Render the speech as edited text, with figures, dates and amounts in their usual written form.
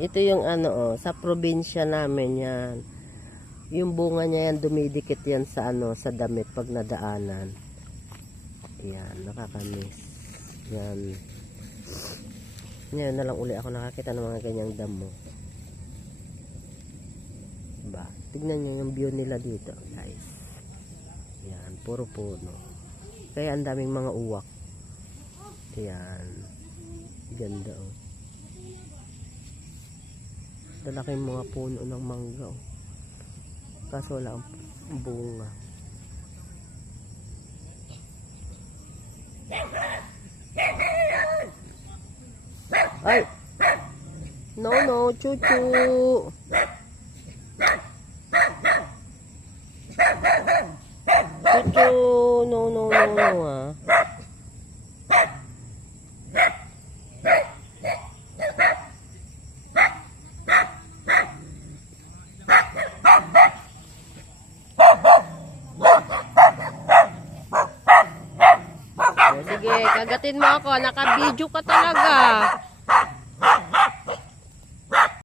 Ito yung ano, oh, sa probinsya namin yan. Yung bunga niya yan, dumidikit yan sa ano, sa damit pag nadaanan. Yan, nakakamiss. Yan. Ngayon na lang uli ako nakakita ng mga ganyang damo. Diba? Tignan nyo yung view nila dito, guys. Yan, puro puno. Kaya ang daming mga uwak. Yan. Ganda, oh. Lalaking mga puno ng mangga, oh. Kaso wala ang bunga. Ay! No, no, chuchu! Chuchu! No, no, no, no, ah. Sige, kagatin mo ako. Naka-video ka talaga.